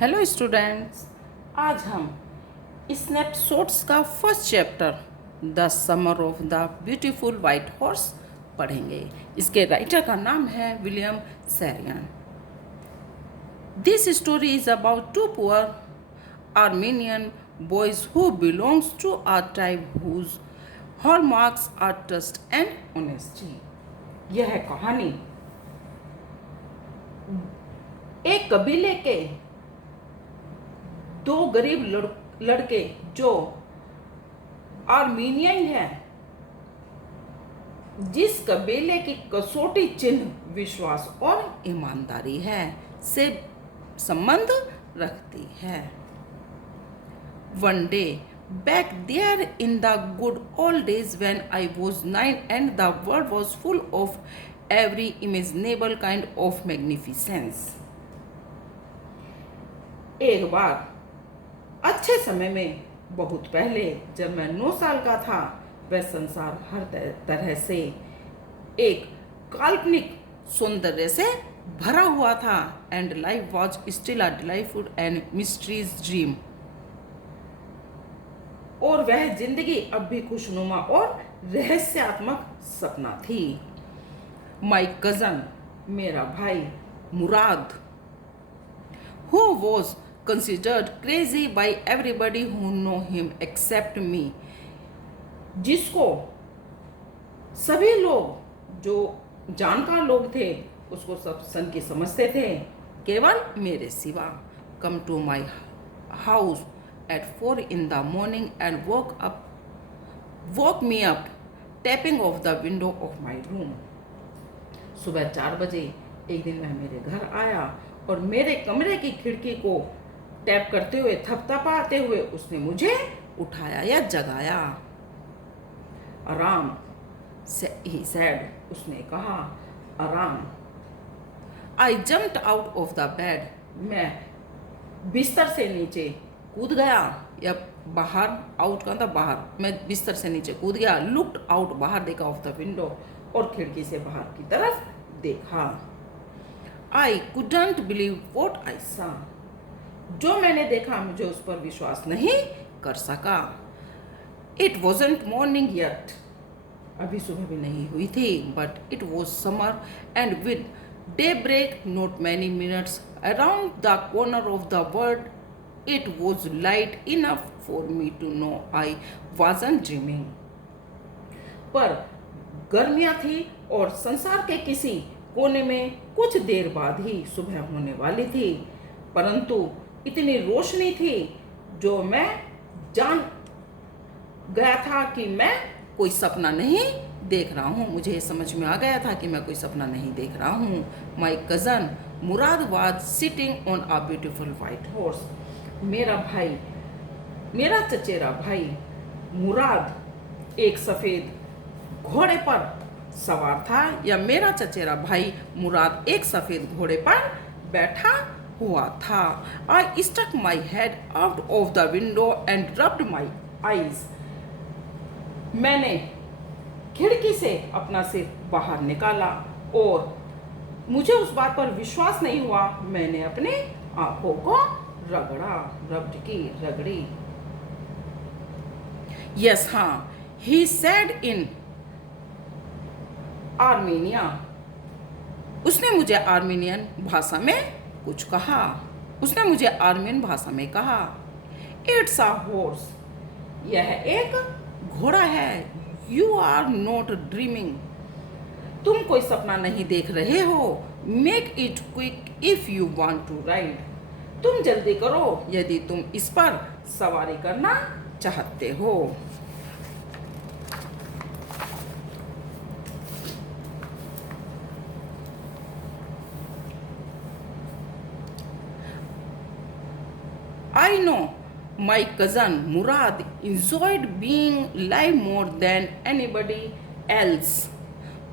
Hello students, आज हम snapshots का first chapter the summer of the beautiful white horse पढ़ेंगे। इसके राइटर का नाम है William Saroyan. This story is about two poor Armenian boys who belongs to a tribe whose hallmarks are trust and honesty. यह कहानी एक कबीले के दो गरीब लड़के जो आर्मीनियन है, जिस कबीले की कसौटी चिन्ह विश्वास और ईमानदारी है, से संबंध रखती है। One day back there in the good old days when I was 9 and the world was full of every imaginable kind of magnificence. एक बार अच्छे समय में, बहुत पहले, जब मैं 9 साल का था, वह संसार हर तरह से एक काल्पनिक सौंदर्य से भरा हुआ था। And life was still a delightful and mysteries dream. और वह जिंदगी अब भी खुशनुमा और रहस्यात्मक सपना थी। माई कजन, मेरा भाई मुराद, who was considered crazy by everybody who know him except me, जिसको सभी लोग जो जानकार लोग थे उसको सब सन की समझते थे, केवल मेरे सिवा। Come to my house at 4 in the morning and woke me up tapping off the window of my room. सुबह 4 बजे एक दिन वह मेरे घर आया और मेरे कमरे की खिड़की को टैप करते हुए, थपथपाते हुए उसने मुझे उठाया या जगाया। आराम से ही said, उसने कहा, आराम। I jumped out of the bed, मैं बिस्तर से नीचे कूद गया, या बाहर, आउट का था बाहर, मैं बिस्तर से नीचे कूद गया। लुक्ड आउट, बाहर देखा, ऑफ द विंडो, और खिड़की से बाहर की तरफ देखा। आई कुडंट बिलीव वॉट आई सा, जो मैंने देखा मुझे उस पर विश्वास नहीं कर सका। इट वॉजंट मॉर्निंग येट, अभी सुबह भी नहीं हुई थी, but it was summer and with daybreak not many minutes around the corner of the world it was light enough for me to know I wasn't dreaming. पर गर्मियाँ थी और संसार के किसी कोने में कुछ देर बाद ही सुबह होने वाली थी, परंतु इतनी रोशनी थी जो मैं जान गया था कि मैं कोई सपना नहीं देख रहा हूँ। मुझे ये समझ में आ गया था कि मैं कोई सपना नहीं देख रहा हूँ। माई cousin Murad was sitting on a beautiful white horse, मेरा भाई, मेरा चचेरा भाई मुराद एक सफ़ेद घोड़े पर सवार था, या मेरा चचेरा भाई मुराद एक सफ़ेद घोड़े पर बैठा हुआ था। I stuck my head out of the window and rubbed my eyes, मैंने खिड़की से अपना सिर बाहर निकाला और मुझे उस बात पर विश्वास नहीं हुआ। मैंने अपने आंखों को रगड़ा, रब्ड की, रगड़ी। यस, हाँ, ही सेड इन आर्मेनिया, उसने मुझे आर्मेनियन भाषा में कुछ कहा। उसने मुझे आर्मेनियन भाषा में कहा, इट्स अ हॉर्स, यह एक घोड़ा है। यू आर नॉट ड्रीमिंग, तुम कोई सपना नहीं देख रहे हो। Make it quick if you want to ride, तुम जल्दी करो यदि तुम इस पर सवारी करना चाहते हो। I know my cousin Murad enjoyed being alive more than anybody else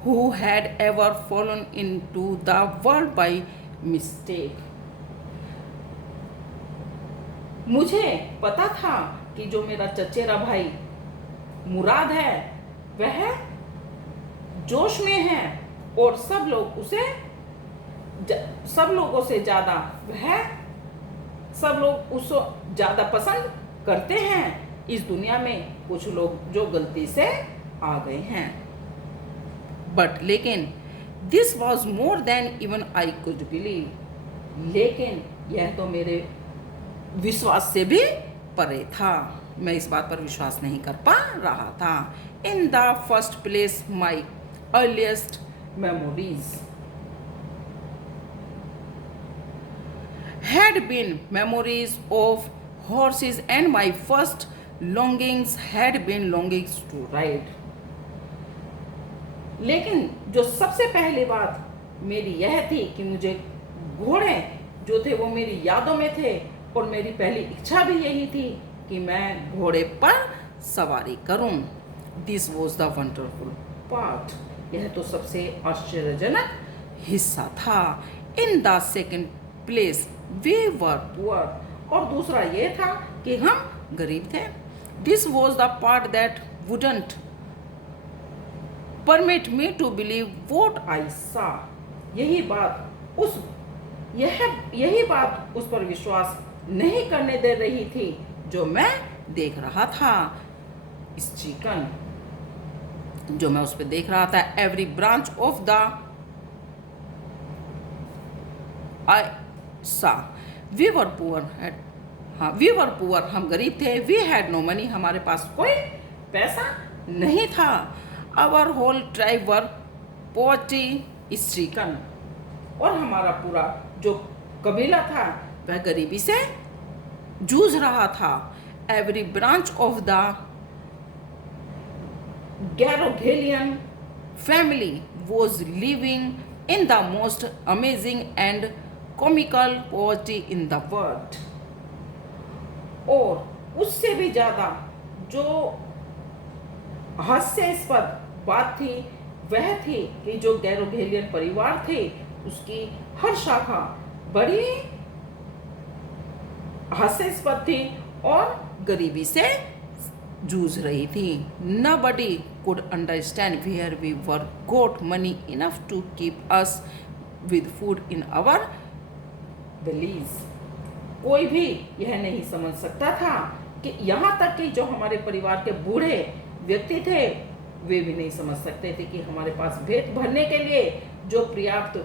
who had ever fallen into the world by mistake. मुझे पता था कि जो मेरा चचेरा भाई मुराद है वह जोश में है और सब लोगों से ज़्यादा वह सब लोग उसको ज़्यादा पसंद करते हैं। इस दुनिया में कुछ लोग जो गलती से आ गए हैं, बट लेकिन this was more than even I could believe. लेकिन यह तो मेरे विश्वास से भी परे था। मैं इस बात पर विश्वास नहीं कर पा रहा था। In the first place my earliest memories had been memories of horses, and my first longings had been longings to ride. लेकिन जो सबसे पहली बात मेरी यह थी कि मुझे घोड़े जो थे वो मेरी यादों में थे, और मेरी पहली इच्छा भी यही थी कि मैं घोड़े पर सवारी करूं। This was the wonderful part. यह तो सबसे आश्चर्यजनक हिस्सा था। In the second place we were poor, और दूसरा ये था कि हम गरीब थे। This was the part that wouldn't permit me to believe what I saw. यही बात उस पर विश्वास नहीं करने दे रही थी जो मैं देख रहा था। इस चिकन जो मैं उस पर देख रहा था। Every branch of the I saw we were poor, we were poor, हम गरीब थे। वी हैड नो मनी, हमारे पास कोई पैसा नहीं था। Our whole tribe were poverty stricken, और हमारा पूरा जो कबीला था वह गरीबी से जूझ रहा था। Every branch of the Garoghlanian family was living in the most amazing and comical poverty in the world. और उससे भी ज़्यादा जो हास्यास्पद बात थी वह थी कि जो गैरोगेलियन परिवार थे उसकी हर शाखा बड़ी हास्यास्पद थी और गरीबी से जूझ रही थी। Nobody could understand where we were got money enough to keep us with food in our bellies. कोई भी यह नहीं समझ सकता था कि यहाँ तक कि जो हमारे परिवार के बूढ़े व्यक्ति थे वे भी नहीं समझ सकते थे कि हमारे पास पेट भरने के लिए जो पर्याप्त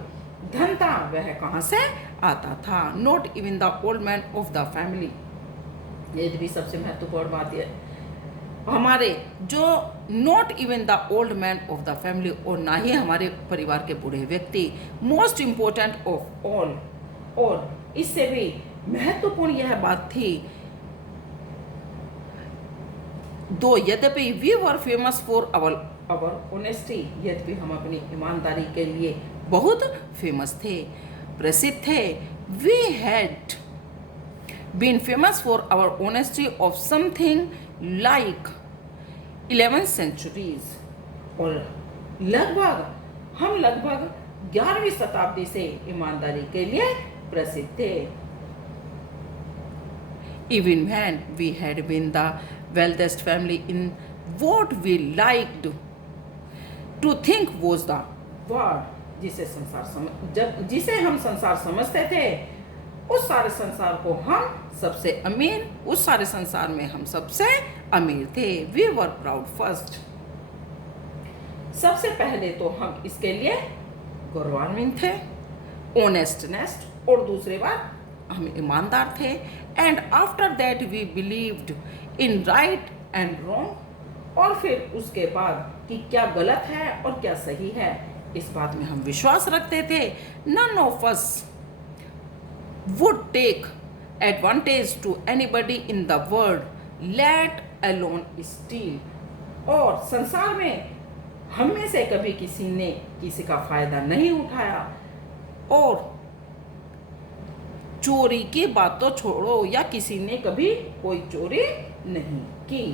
धन था वह कहाँ से आता था। Not even the old man of the family, ये भी सबसे महत्वपूर्ण बात है। हमारे जो not even the old man of the family, और ना ही हमारे परिवार के बूढ़े व्यक्ति। मोस्ट इम्पोर्टेंट ऑफ ऑल, और इससे भी महत्वपूर्ण यह बात थी, दो यद्यपि we were famous for our honesty, यद्यपि हम अपनी ईमानदारी के लिए बहुत फेमस थे, प्रसिद्ध थे। We had been famous for our honesty of something like 11 centuries, और हम लगभग 11वीं शताब्दी से ईमानदारी के लिए प्रसिद्ध थे। Even when we had been the wealthiest family in what we liked to think was the world, जिसे हम संसार समझते थे, उस सारे संसार को हम सबसे अमीर, उस सारे संसार में हम सबसे अमीर थे। वी वर प्राउड फर्स्ट, सबसे पहले तो हम इसके लिए गौरवान्वित थे। ऑनेस्टनेस, और दूसरी बात हम ईमानदार थे। And after that we believed in right and wrong, और फिर उसके बाद कि क्या गलत है और क्या सही है, इस बात में हम विश्वास रखते थे। None of us would take advantage to anybody in the world, let alone steal, और संसार में हम में से कभी किसी ने किसी का फायदा नहीं उठाया, और चोरी की बात तो छोड़ो, या किसी ने कभी कोई चोरी नहीं की।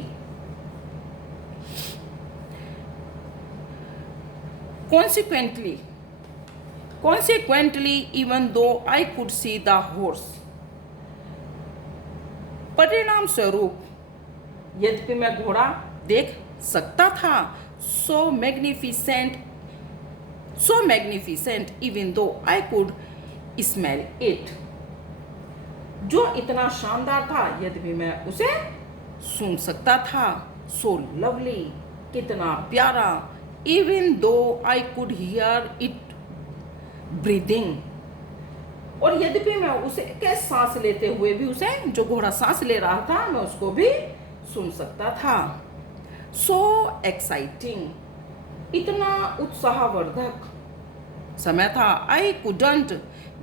Consequently, even though I could see the horse, परिणाम स्वरूप यद्यपि मैं घोड़ा देख सकता था, so magnificent, even though I could smell it, जो इतना शानदार था यद्यपि मैं उसे सुन सकता था। सो लवली, कितना प्यारा, even though I could hear it breathing, और यद्यपि मैं उसे के सांस लेते हुए भी उसे, जो घोड़ा सांस ले रहा था, मैं उसको भी सुन सकता था। सो एक्साइटिंग, इतना उत्साहवर्धक समय था। I couldn't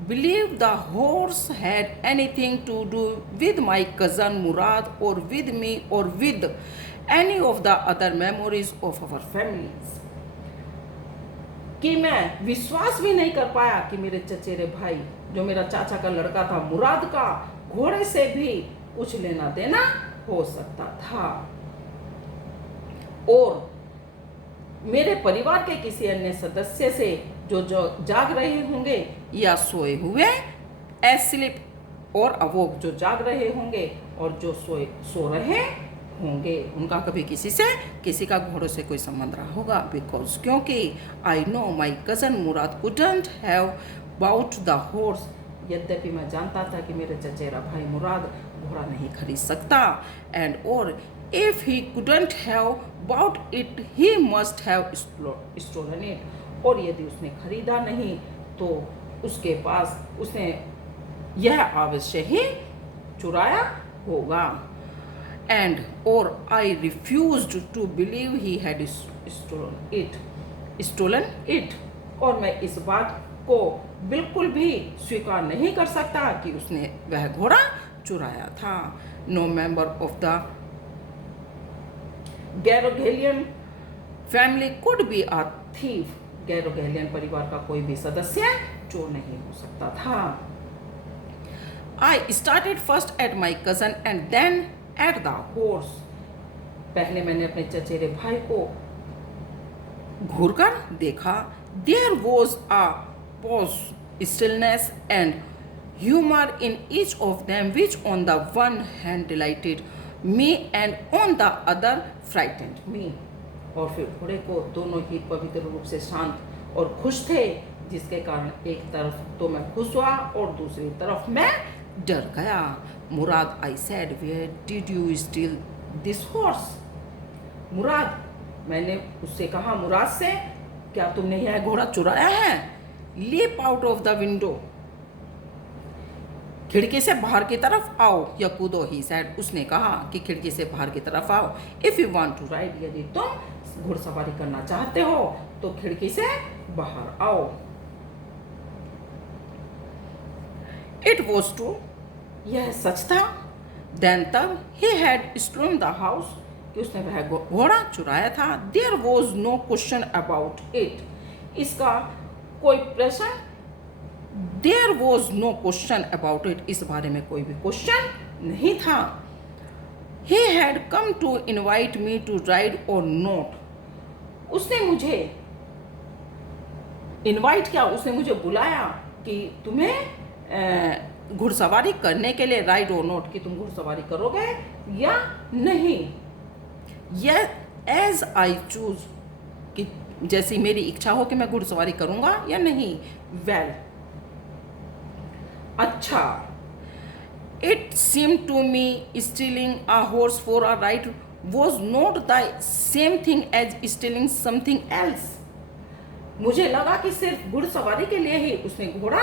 believe the horse had anything to do with my cousin Mourad और विद मी और with any of the other memories of our families, कि मैं विश्वास भी नहीं कर पाया कि मेरे चचेरे भाई, जो मेरा चाचा का लड़का था मुराद का, घोड़े से भी कुछ लेना देना हो सकता था, और मेरे परिवार के किसी अन्य सदस्य से जो जाग रहे होंगे या सोए हुए, एस्लीप और अवोक, जो जाग रहे होंगे और जो सो रहे होंगे, उनका कभी किसी का घोड़ों से कोई संबंध रहा होगा। बिकॉज, क्योंकि I know my cousin Murad couldn't have bought the horse, यद्यपि मैं जानता था कि मेरे चचेरा भाई मुराद घोड़ा नहीं खरीद सकता, एंड और if he couldn't have bought it he must have stolen it, और यदि उसने खरीदा नहीं तो उसके पास उसने यह अवश्य ही चुराया होगा। एंड और I refused to believe he had stolen it, और मैं इस बात को बिल्कुल भी स्वीकार नहीं कर सकता कि उसने वह घोड़ा चुराया था। No member of the Garoghlanian family could be a thief, Garoghlanian परिवार का कोई भी सदस्य चोर नहीं हो सकता था। I started first at my cousin and then at the horse, पहले मैंने अपने चचेरे भाई को घूर कर देखा। There was a pause, stillness and humour in each of them, which on the one hand delighted me and on the other frightened me, और फिर घोड़े को दोनों ही पवित्र रूप से शांत और खुश थे, जिसके कारण एक तरफ तो मैं खुश हुआ और दूसरी तरफ मैं डर गया। Mourad, I said, where did you steal this horse? Mourad, मैंने उससे कहा, मुराद से, क्या तुमने यह घोड़ा चुराया है? Leap out of the window, खिड़की से बाहर की तरफ आओ या कूदो, ही सेड, उसने कहा कि खिड़की से बाहर की तरफ आओ। If you want to ride, यदि तुम घुड़सवारी करना चाहते हो तो खिड़की से बाहर आओ। इट वॉज ट्रू, यह सच था। देन तब he had stolen the house, कि उसने वह घोड़ा चुराया था। There was no question about it, इसका कोई प्रश्न, there was no question about it, इस बारे में कोई भी क्वेश्चन नहीं था। He had come to invite me to ride और नॉट, उसने मुझे इनवाइट किया, उसने मुझे बुलाया कि तुम्हें घुड़सवारी करने के लिए, राइड और नॉट, कि तुम घुड़सवारी करोगे या नहीं। यह एज आई चूज, कि जैसी मेरी इच्छा हो कि मैं घुड़सवारी करूंगा या नहीं। वेल, अच्छा, it seem to me stealing a horse for a ride was not the same thing as stealing something else, मुझे लगा कि सिर्फ घुड़सवारी के लिए ही उसने घोड़ा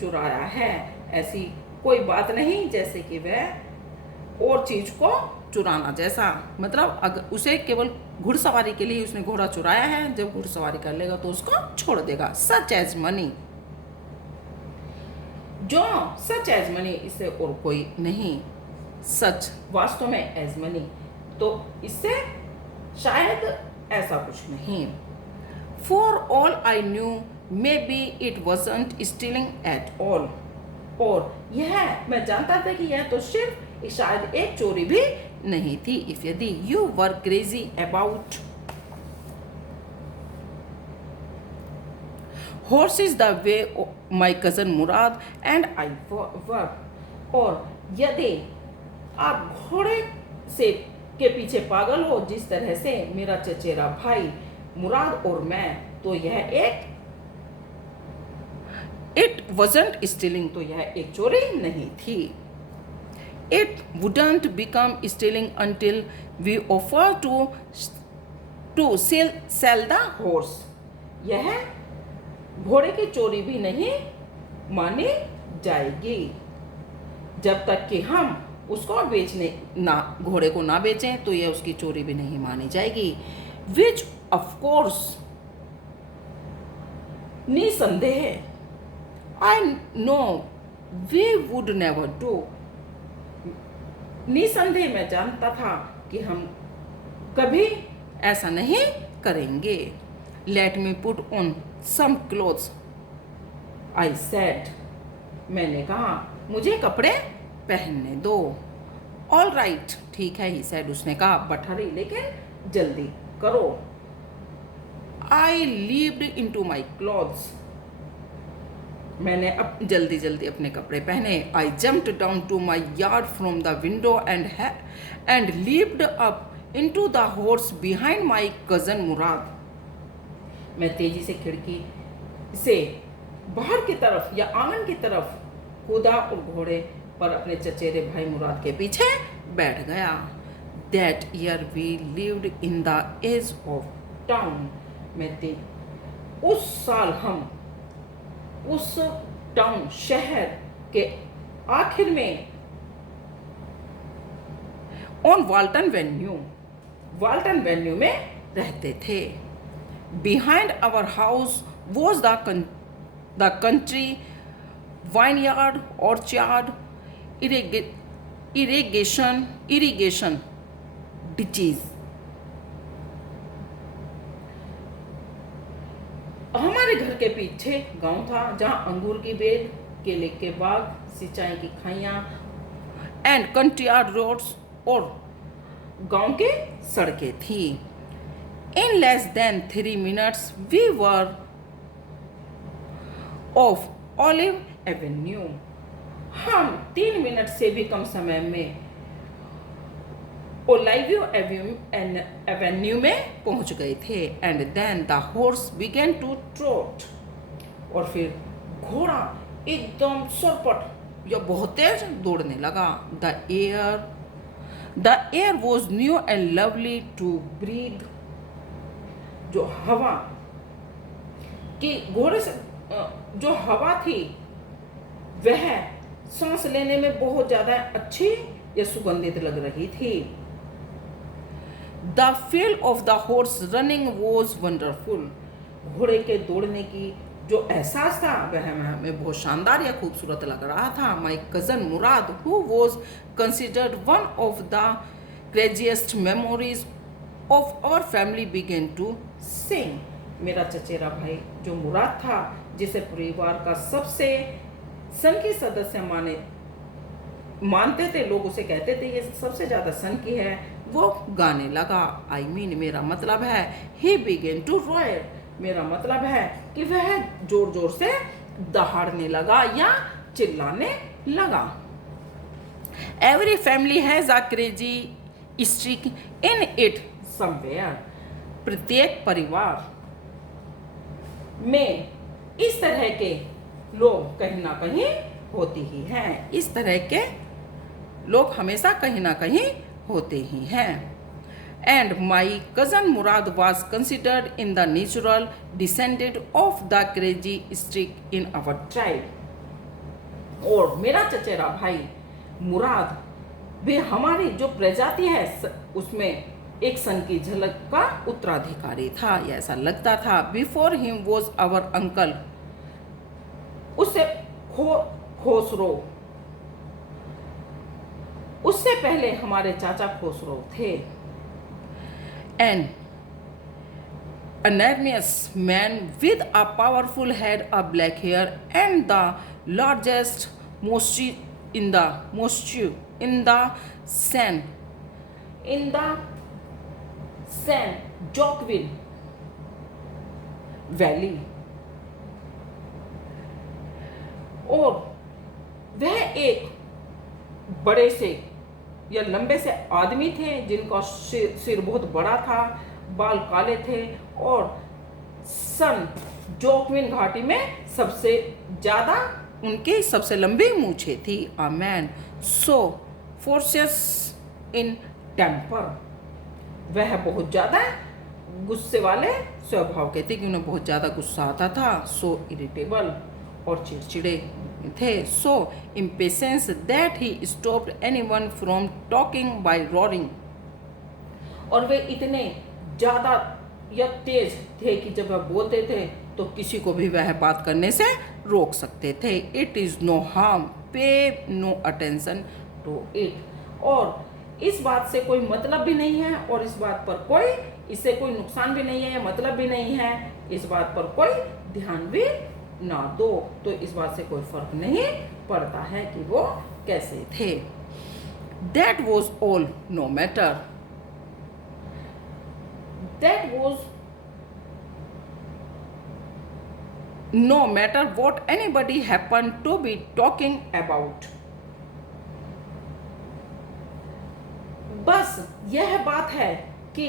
चुराया है, ऐसी कोई बात नहीं जैसे कि वह और चीज को चुराना जैसा। मतलब अगर उसे केवल घुड़सवारी के लिए उसने घोड़ा चुराया है, जब घुड़सवारी कर लेगा तो उसको छोड़ देगा। सच एज मनी, जो सच एज मनी, इससे और कोई नहीं। सच वास्तव में एज मनी, तो इससे शायद ऐसा कुछ नहीं। For all I knew may be it wasn't stealing at all, और यह मैं जानता था कि यह तो सिर्फ शायद एक चोरी भी नहीं थी। इफ यदि you were crazy about horse is the way my cousin Mourad and I were, और यदि आप घोड़े से के पीछे पागल हो जिस तरह से मेरा चचेरा भाई मुराद और मैं, तो यह एक इट वॉजंट स्टीलिंग, तो यह एक चोरी नहीं थी। It wouldn't become stealing until we offer to sell the horse. यह घोड़े की चोरी भी नहीं मानी जाएगी जब तक कि हम उसको बेचने ना घोड़े को ना बेचें, तो यह उसकी चोरी भी नहीं मानी जाएगी. विच ऑफ कोर्स, निसंदेह, I know we would never do, निसंदेह मैं जानता था कि हम कभी ऐसा नहीं करेंगे. Let me put on some clothes, I said, मैंने कहा मुझे कपड़े पहनने दो. ऑल राइट, ठीक है, ही सेड, उसने कहा, बट हरी, लेकिन जल्दी करो. I leaped into my clothes, मैंने अब जल्दी जल्दी अपने कपड़े पहने. I jumped down to my yard from the window and leaped up into the horse behind my cousin Mourad. मैं तेजी से खिड़की से बाहर की तरफ या आंगन की तरफ कूदा और घोड़े पर अपने चचेरे भाई मुराद के पीछे बैठ गया. That year we lived in the edge of town, उस साल हम उस टाउन शहर के आखिर में ऑन वाल्टन वेन्यू में रहते थे. Behind our house was the country vineyard, orchard, irrigation ditches. हमारे घर के पीछे गांव था जहां अंगूर की बेल, केले के बाग, सिंचाई की खाइयां एंड कंट्रीयार्ड रोड्स और गांव के सड़कें थी. In less than 3 minutes we were off Olive Avenue. हम 3 मिनट से भी कम समय में ओलाइवियो एवेन्यू में पहुंच गए थे. And then the horse began to trot, और फिर घोड़ा एकदम सरपट या बहुत तेज दौड़ने लगा. The air was new and lovely to breathe. जो हवा की घोड़े से जो हवा थी वह सांस लेने में बहुत ज्यादा अच्छी या सुगंधित लग रही थी. The feel of the horse running was wonderful. घोड़े के दौड़ने की जो एहसास था वह हमें बहुत शानदार या खूबसूरत लग रहा था. My cousin Murad, who was considered one of the craziest memories of our family, began to sing. मेरा चचेरा भाई जो मुराद था, जिसे परिवार का सबसे सन की सदस्य मानते थे, लोग उसे कहते थे ये सबसे ज्यादा सन की है, वो गाने लगा. आई मीन, मेरा मतलब है, ही बिगेन टू रॉयल, मेरा मतलब है कि वह जोर जोर से दहाड़ने लगा या चिल्लाने लगा. Every family has a crazy streak in it somewhere. प्रत्येक परिवार में इस तरह के लोग कहीं ना कहीं होती ही हैं. इस तरह के लोग हमेशा कहीं ना कहीं होते ही हैं. And my cousin Murad was considered in the natural descendant of the crazy streak in our tribe. और मेरा चचेरा भाई मुराद भी हमारी जो प्रजाति है उसमें एक सन की झलक का उत्तराधिकारी था, या ऐसा लगता था. Before him was our uncle, उससे खोसरो, उससे पहले हमारे चाचा खोसरो थे. An enormous man with a powerful head, a black hair, and the largest mosque in the San Joaquin Valley. और वह एक बड़े से या लंबे से आदमी थे जिनका सिर बहुत बड़ा था, बाल काले थे और सन जोक्विन घाटी में सबसे ज्यादा उनकी सबसे लंबी मूछें थी. A man so फोर्सियस in temper, वह बहुत ज़्यादा गुस्से वाले स्वभाव के थे कि उन्हें बहुत ज़्यादा गुस्सा आता था। सो इरिटेबल, और चिड़चिड़े थे। So impatience that he stopped anyone from talking by roaring, और वे इतने ज़्यादा या तेज थे कि जब वह बोलते थे तो किसी को भी वह बात करने से रोक सकते थे। इट इज़ नो हार्म, पे नो अटेंशन टू इट, और इस बात से कोई मतलब भी नहीं है, और इस बात पर कोई, इससे कोई नुकसान भी नहीं है या मतलब भी नहीं है, इस बात पर कोई ध्यान भी ना दो। तो इस बात से कोई फर्क नहीं पड़ता है कि वो कैसे थे। That was all, no matter, that was no matter what anybody happen to be talking about. बस यह बात है कि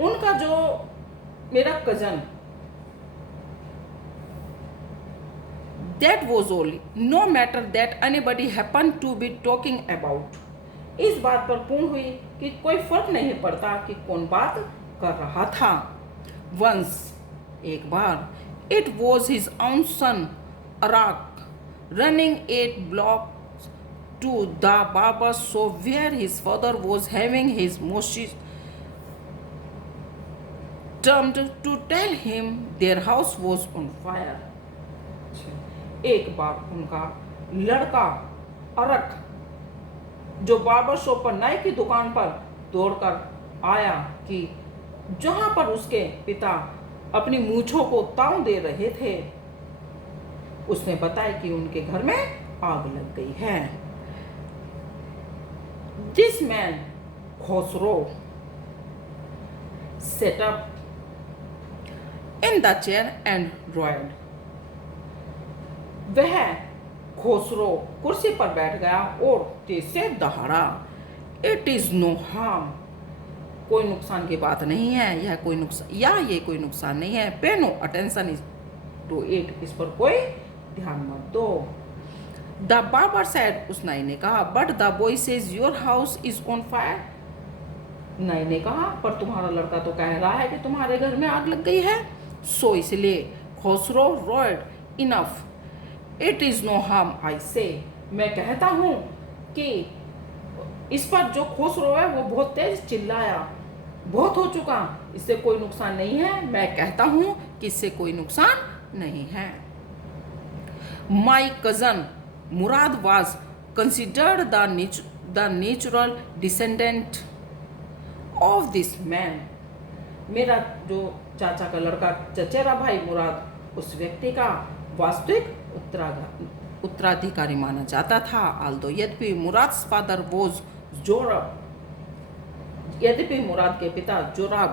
उनका जो मेरा cousin, that was only, no matter that anybody happen to be talking about, इस बात पर पूर्ण हुई कि कोई फर्क नहीं पड़ता कि कौन बात कर रहा था। वंस, एक बार, it was his own son Arak running 8 blocks to the barber shop where his father was having his motions, turned to tell him their house was on fire. एक बार उनका लड़का अरक, जो बार्बर शॉप पर नाई की दुकान पर दौड़कर आया कि जहां पर उसके पिता अपनी मूंछों को ताव दे रहे थे, उसने बताया कि उनके घर में आग लग गई है। This man, Khosrow, sat up in the chair and roared. वह खोसरो कुर्सी पर बैठ गया और तेज से दहाड़ा। It is no harm, कोई नुकसान की बात नहीं है, यह कोई नुकसान, या ये कोई नुकसान नहीं है। Pay no attention to it, इस पर कोई ध्यान मत दो। द बार्बर said, उस नाई ने कहा, but the boy says your house is on fire. नाई ने कहा, पर तुम्हारा लड़का तो कह रहा है कि तुम्हारे घर में आग लग गई है। सो इसलिए Khosrove roared, enough, it is no harm I say, मैं कहता हूँ कि इस पर जो खोसरो है वो बहुत तेज चिल्लाया, बहुत हो चुका, इससे कोई नुकसान नहीं है, मैं कहता हूँ कि इससे कोई नुकसान नहीं है। My cousin Murad was considered the natural descendant of this man. मेरा जो चाचा का लड़का चचेरा भाई मुराद उस व्यक्ति का वास्तविक उत्तराधिकारी माना जाता था। although यद्यपि मुराद्स फादर was जोराब, यद्यपि मुराद के पिता जोराब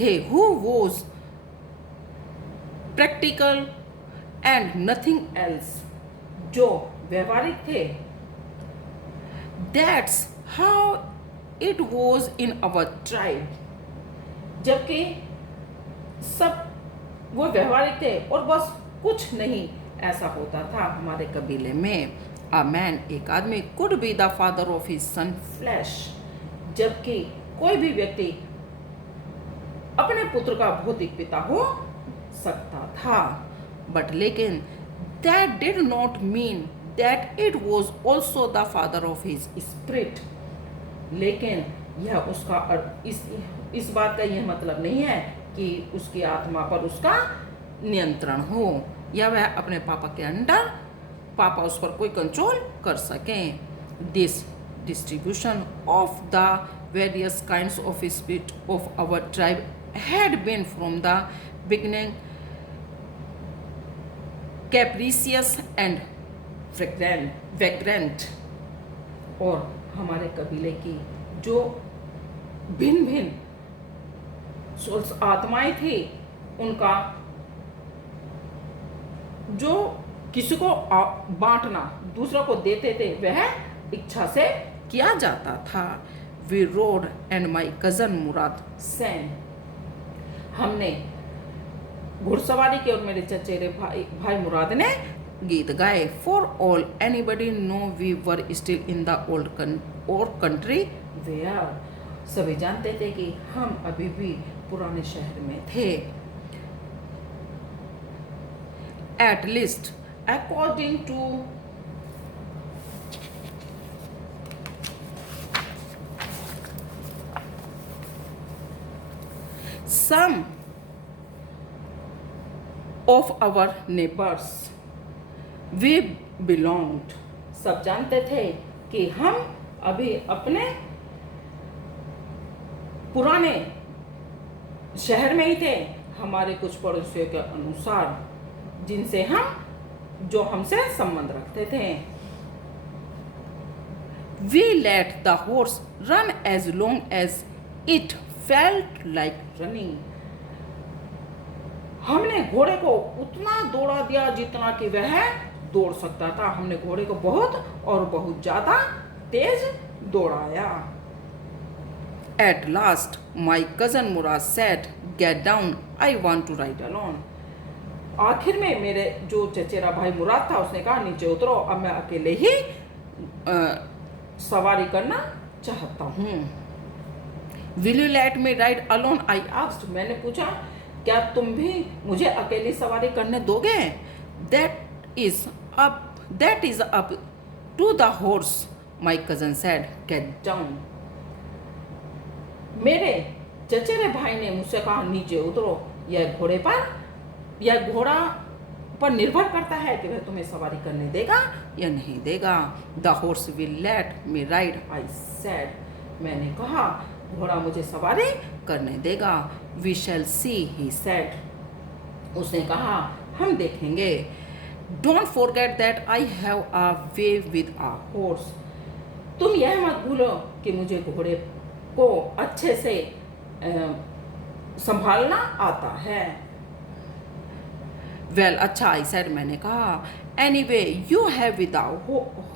थे, who was practical and nothing else, जो व्यवहारिक थे। That's how it was in our tribe, जबकि सब वो व्यवहारिक थे और बस कुछ नहीं, ऐसा होता था हमारे कबीले में। A man, एक आदमी, could be the father of his son flesh, जबकि कोई भी व्यक्ति अपने पुत्र का भौतिक पिता हो सकता था। But लेकिन that did not mean that it was also the father of his spirit, लेकिन यह उसका इस बात का यह मतलब नहीं है कि उसकी आत्मा पर उसका नियंत्रण हो या वह अपने पापा के अंडर, पापा उस पर कोई कंट्रोल कर सकें। This distribution of the various kinds of spirit of our tribe had been from the beginning capricious and vagrant, और हमारे कबीले की जो भिन्न भिन्न आत्माएं थी, उनका जो किसी को बांटना, दूसरों को देते थे, वह इच्छा से किया जाता था। We rode and my cousin Mourad sang, हमने घुड़सवारी की और मेरे चचेरे भाई मुराद ने गीत गाए। For all anybody know we were still in the old country where. सभी जानते थे कि हम अभी भी पुराने शहर में थे। At least according to some of our neighbors we belonged। सब जानते थे कि हम अभी अपने पुराने शहर में ही थे, हमारे कुछ पड़ोसियों के अनुसार, जिनसे जो हमसे संबंध रखते थे। We let the horse run as long as it felt like running। हमने घोड़े को उतना दौड़ा दिया जितना कि वह दौड़ सकता था। हमने घोड़े को बहुत और बहुत ज्यादा तेज दौड़ाया। At last my cousin Murad said, "Get down, I want to ride alone।" आखिर में मेरे जो चचेरा भाई मुराद था उसने कहा, नीचे उतरो, अब मैं अकेले ही सवारी करना चाहता हूँ। Will you let me ride alone? I asked। मैंने पूछा, क्या तुम भी मुझे अकेली सवारी करने दोगे? That is up to the horse, my cousin said। Get down। मेरे चचेरे भाई ने मुझसे कहा, नीचे उतरो। यह घोड़ा पर निर्भर करता है कि वह तुम्हें सवारी करने देगा या नहीं देगा। The horse will let me ride, I said। मैंने कहा, घोड़ा मुझे सवारी करने देगा। We shall see, he said। उसने कहा, हम देखेंगे। Don't forget that I have a way with a horse। तुम यह मत भूलो कि मुझे घोड़े को अच्छे से संभालना आता है। Well, अच्छा, I said। मैंने कहा, anyway you have with a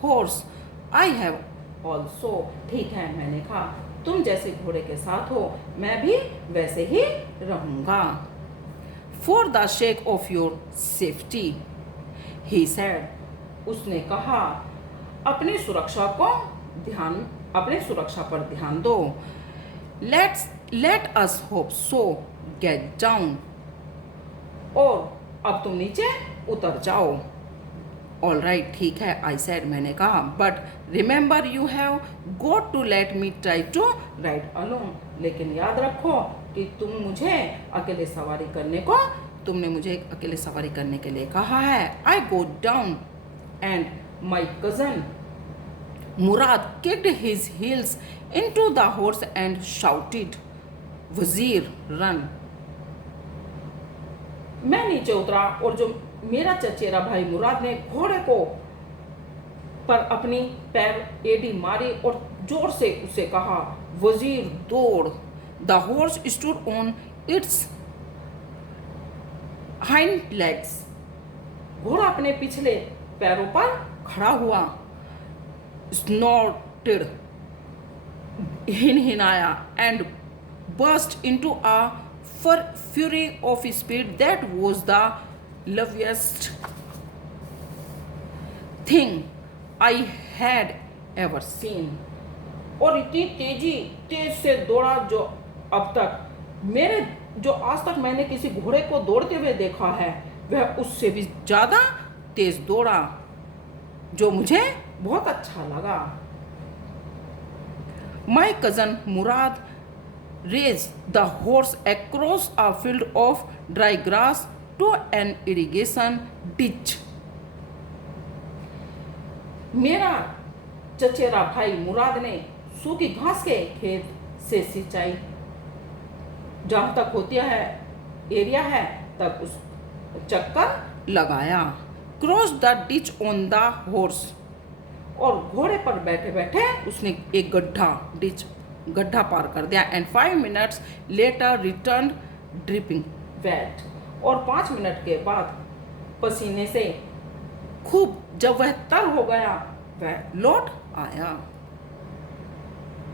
horse, I have also। ठीक है, मैंने कहा, तुम जैसे घोड़े के साथ हो, मैं भी वैसे ही रहूंगा। For the sake of your safety, he said। उसने कहा, अपनी सुरक्षा पर ध्यान दो। Let us hope so। Get down। और अब तुम नीचे उतर जाओ। All right, ठीक है, I said। मैंने कहा, but remember you have got to let me try to ride alone। लेकिन याद रखो कि तुमने मुझे अकेले सवारी करने के लिए कहा है। I got down and my cousin Murad kicked his heels into the horse and shouted, "Wazir, run।" मैं नीचे उतरा और जो मेरा चचेरा भाई मुराद ने घोड़े को पर अपनी पैर एड़ी मारी और जोर से उसे कहा, वजीर दौड़। The horse stood on its hind legs। घोड़ा अपने पिछले पैरों पर खड़ा हुआ। Snorted, हिनहिनाया and burst into a fury of speed that was the loveliest thing I had ever seen। और इतनी तेज से दौड़ा जो आज तक मैंने किसी घोड़े को दौड़ते हुए देखा है, वह उससे भी ज्यादा तेज दौड़ा, जो मुझे बहुत अच्छा लगा। My cousin Murad raced the horse across a field of dry grass to an irrigation ditch। मेरा चचेरा भाई मुराद ने सूखी घास के खेत से सिंचाई जहां तक होती है एरिया है तक उस चक्कर लगाया। Cross the ditch on the horse. और घोड़े पर बैठे बैठे उसने एक गड्ढा पार कर दिया। And 5 minutes later return dripping wet. और 5 मिनट के बाद पसीने से खूब जब वह तर हो गया, वह लौट आया।